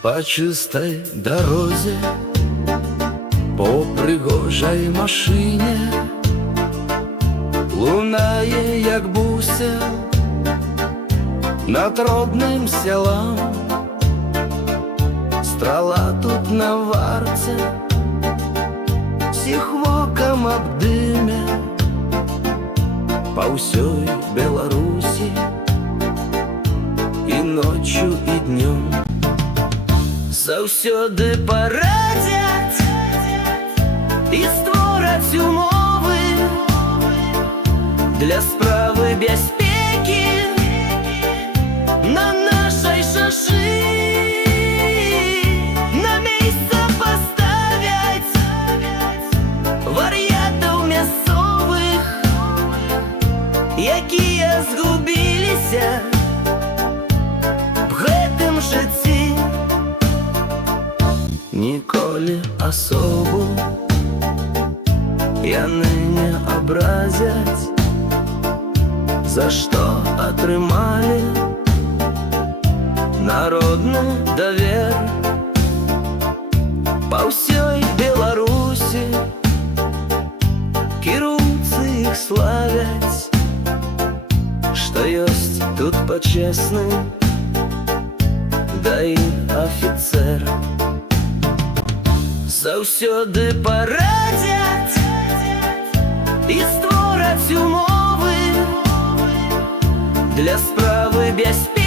По чистой дорозе, по пригожій машині, лунає, як буся, над родним селом. Страла тут на варце, всіх воком обдиме. По ўсёй Беларусі і ночью, і днем заўсёды парадзяць і створаць умовы для справы бяспекі на нашай шашы. На месца паставяць вар'ятаў мясцовых, якія згубіліся в гэтым жыцці. Ніколі асобу яны не абразяць, за што атрымалі народны давер. Па ўсёй Беларусі кіроўцы іх славяць, што ёсць тут пачесны, да і афіцэр. Заўсёды парадзяць і створаць умовы для справы бяспекі